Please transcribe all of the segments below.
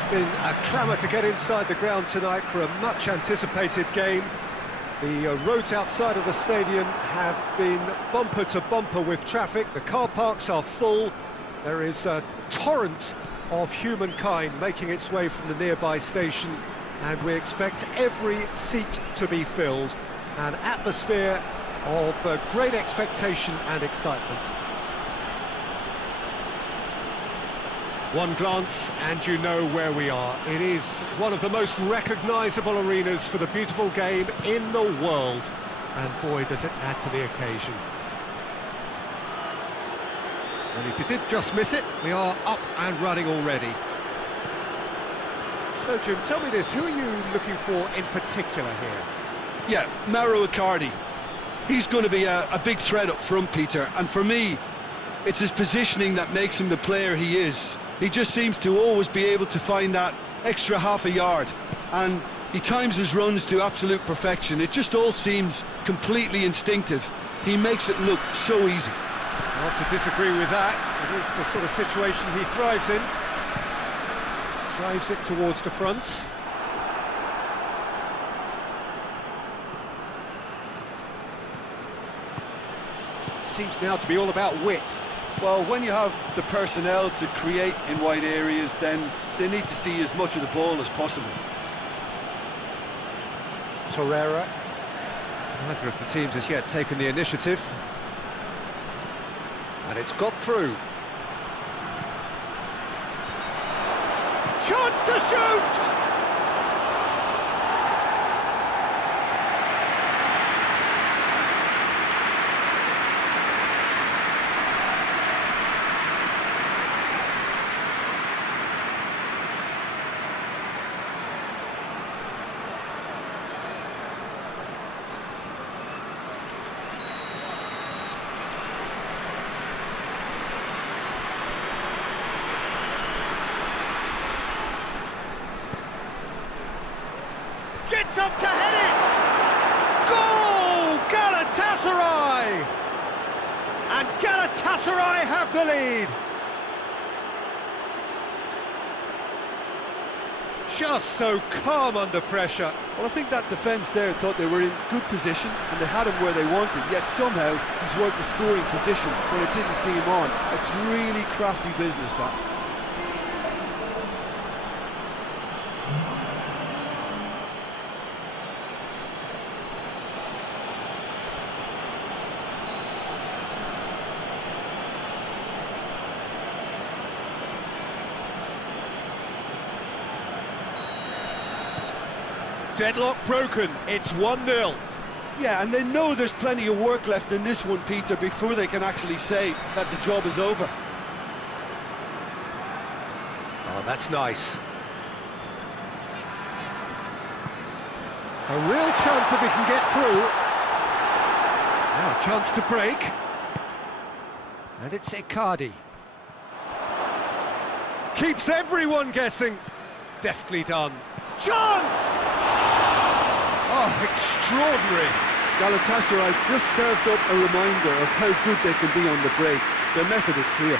There's been a clamour to get inside the ground tonight for a much-anticipated game. The roads outside of the stadium have been bumper to bumper with traffic. The car parks are full. There is a torrent of humankind making its way from the nearby station, and we expect every seat to be filled. An atmosphere of great expectation and excitement. One glance and you know where we are. It is one of the most recognisable arenas for the beautiful game in the world. And boy, does it add to the occasion. And if you did just miss it, we are up and running already. So Jim, tell me this, who are you looking for in particular here? Yeah, Mauro Icardi. He's going to be a big threat up front, Peter, and for me, it's his positioning that makes him the player he is. He just seems to always be able to find that extra half a yard, and he times his runs to absolute perfection. It just all seems completely instinctive. He makes it look so easy. Not to disagree with that. It is the sort of situation he thrives in. Drives it towards the front. Seems now to be all about width. Well, when you have the personnel to create in wide areas, then they need to see as much of the ball as possible. Torreira. Neither of the teams has yet taken the initiative. And it's got through. Chance to shoot! Gets up to head it! Goal! Galatasaray! And Galatasaray have the lead! Just so calm under pressure. Well, I think that defence there thought they were in good position and they had him where they wanted, yet somehow he's worked the scoring position when it didn't see him on. It's really crafty business, that. Deadlock broken, it's 1-0. Yeah, and they know there's plenty of work left in this one, Peter, before they can actually say that the job is over. Oh, that's nice. A real chance if he can get through. Now a chance to break. And it's Icardi. Keeps everyone guessing. Deftly done. Chance! Oh, extraordinary. Galatasaray just served up a reminder of how good they can be on the break. Their method is clear.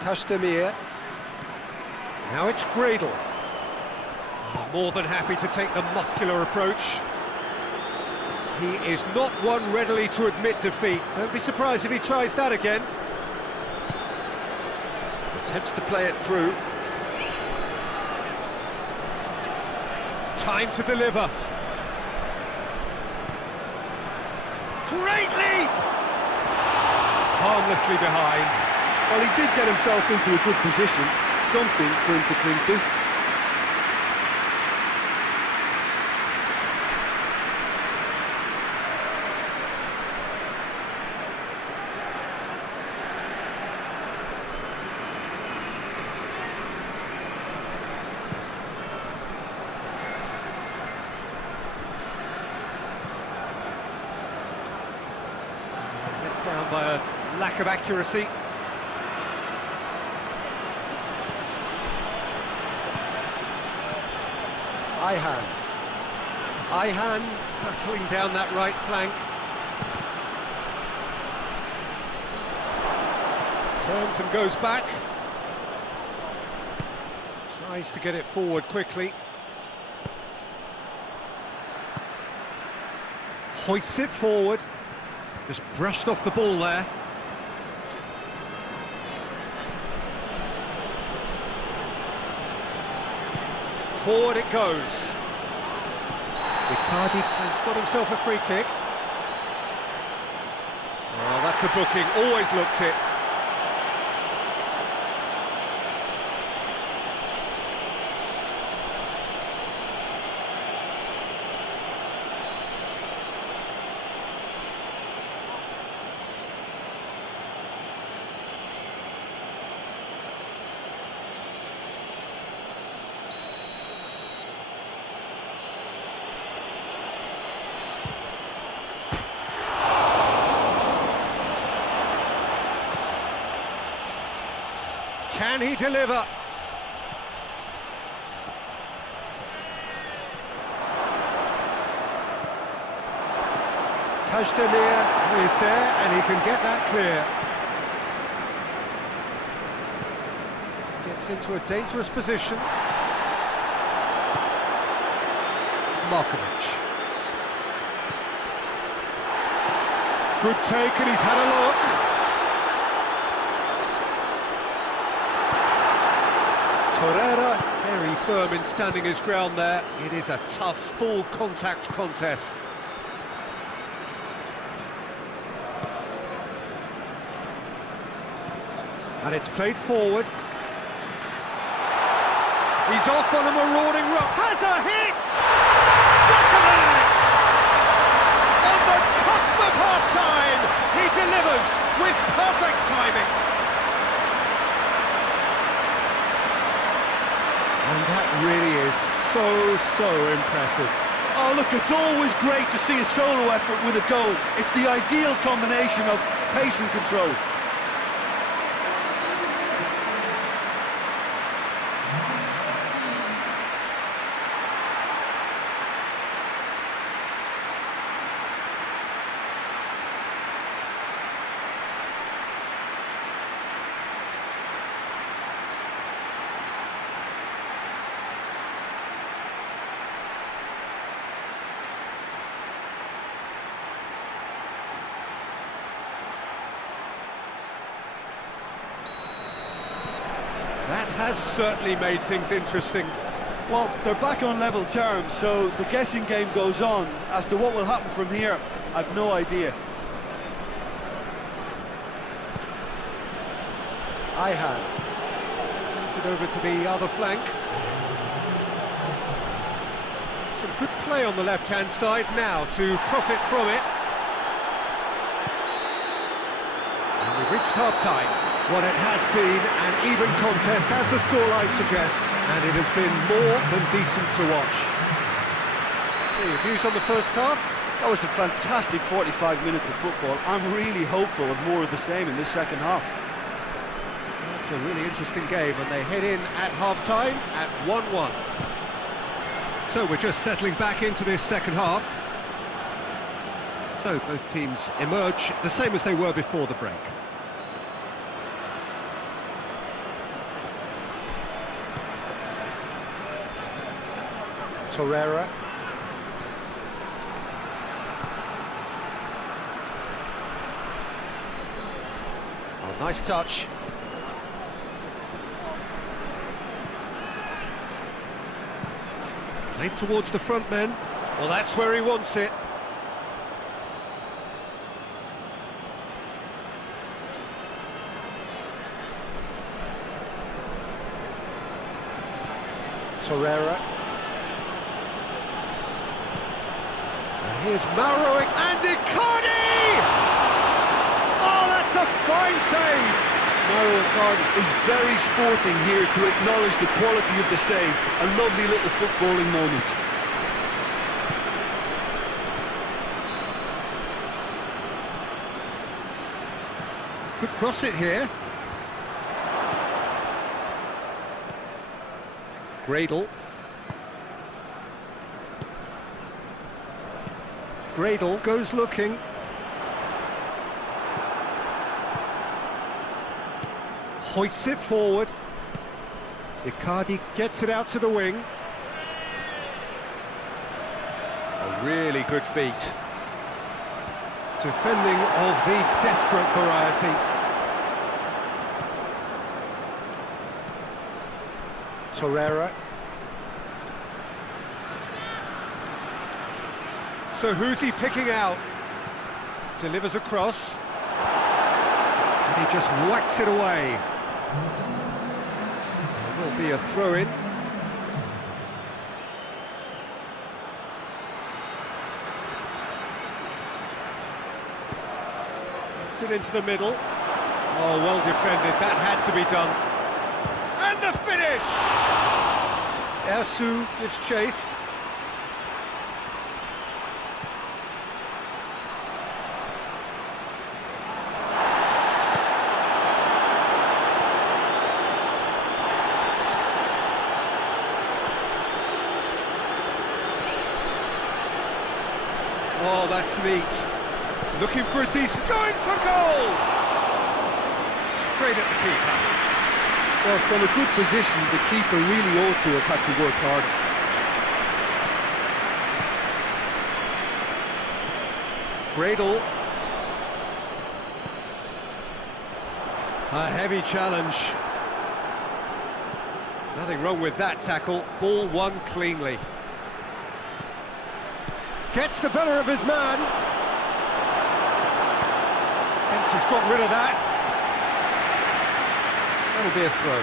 Tashdemir. Now it's Gradle. More than happy to take the muscular approach. He is not one readily to admit defeat. Don't be surprised if he tries that again. Attempts to play it through. Time to deliver. Great leap! Harmlessly behind. Well, he did get himself into a good position, something for him to cling to. Let down by a lack of accuracy. Ihan battling down that right flank. Turns and goes back. Tries to get it forward quickly. Hoists it forward. Just brushed off the ball there. Forward it goes. Icardi has got himself a free kick. Oh, that's a booking, always looked it. Can he deliver? Tajdemir is there and he can get that clear. Gets into a dangerous position. Markovic. Good take and he's had a look. Torreira, very firm in standing his ground there. It is a tough, full contact contest. And it's played forward. He's off on a marauding run. Has a hit! Back of the net! On the cusp of half-time, he delivers with perfect timing. And that really is so impressive. Oh, look, it's always great to see a solo effort with a goal. It's the ideal combination of pace and control. That has certainly made things interesting. Well, they're back on level terms, so the guessing game goes on. As to what will happen from here, I've no idea. Ihan plays it over to the other flank. Some good play on the left-hand side now to profit from it. And we've reached half-time. Well, it has been an even contest, as the scoreline suggests, and it has been more than decent to watch. So, your views on the first half? That was a fantastic 45 minutes of football. I'm really hopeful of more of the same in this second half. That's a really interesting game, and they head in at half-time at 1-1. So we're just settling back into this second half. So both teams emerge the same as they were before the break. Torreira. Oh, nice touch. Played towards the front men. Well, that's where he wants it. Torreira. And here's Mauro and Icardi! Oh, that's a fine save! Mauro Icardi is very sporting here to acknowledge the quality of the save. A lovely little footballing moment. Cross it here. Gradle. Gradle goes looking. Hoists it forward. Icardi gets it out to the wing. A really good feat. Defending of the desperate variety. Torreira. So who's he picking out? Delivers a cross. And he just whacks it away. There will be a throw-in. Gets it into the middle. Oh, well defended. That had to be done. And the finish! Ersu gives chase. Oh, that's neat. Looking for a decent... Going for goal! Straight at the keeper. Well, from a good position, the keeper really ought to have had to work harder. Gradle. A heavy challenge. Nothing wrong with that tackle. Ball won cleanly. Gets the better of his man. Thinks he's got rid of that. That'll be a throw.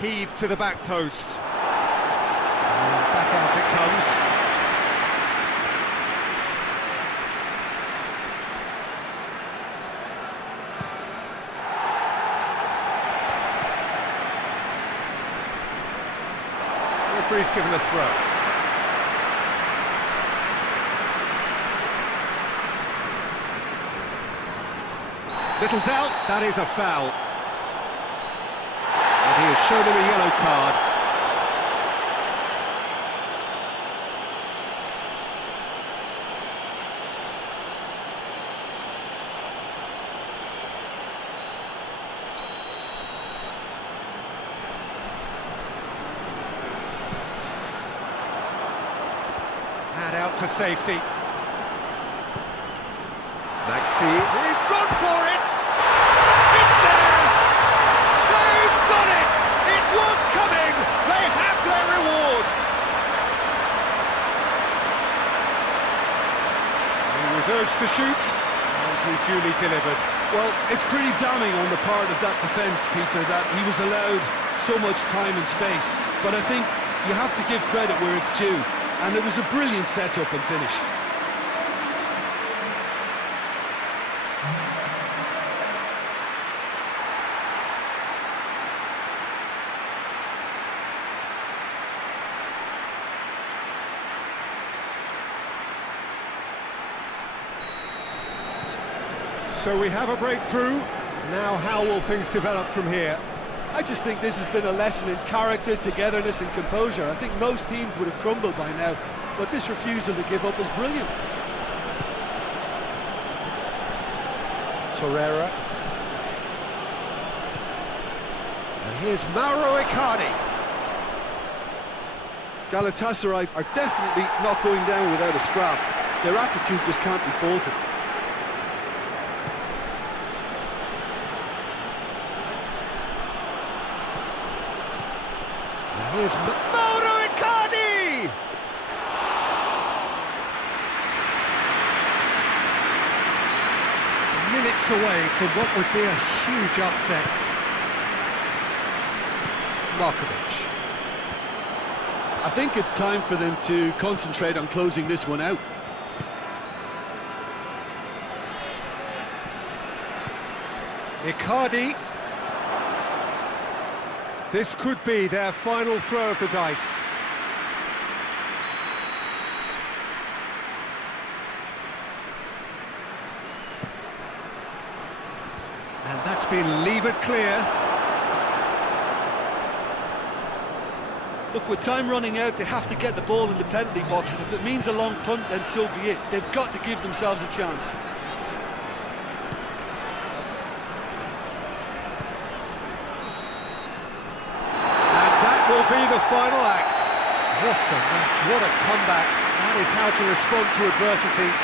Heave to the back post. And back out it comes. Referee's given a throw. Little doubt, that is a foul. And he has shown him a yellow card. And out to safety. Maxi, he's gone for it! It's there! They've done it! It was coming! They have their reward! He was urged to shoot, and he duly delivered. Well, it's pretty damning on the part of that defence, Peter, that he was allowed so much time and space. But I think you have to give credit where it's due, and it was a brilliant set-up and finish. So we have a breakthrough. Now how will things develop from here? I just think this has been a lesson in character, togetherness and composure. I think most teams would have crumbled by now, but this refusal to give up is brilliant. Torreira. And here's Mauro Icardi. Galatasaray are definitely not going down without a scrap. Their attitude just can't be faulted. Here's Mauro Icardi! Minutes away from what would be a huge upset. Markovic. I think it's time for them to concentrate on closing this one out. Icardi. This could be their final throw of the dice. And that's been levered clear. Look, with time running out, they have to get the ball in the penalty box, and if it means a long punt, then so be it. They've got to give themselves a chance. And that will be the final act. What a match, what a comeback. That is how to respond to adversity.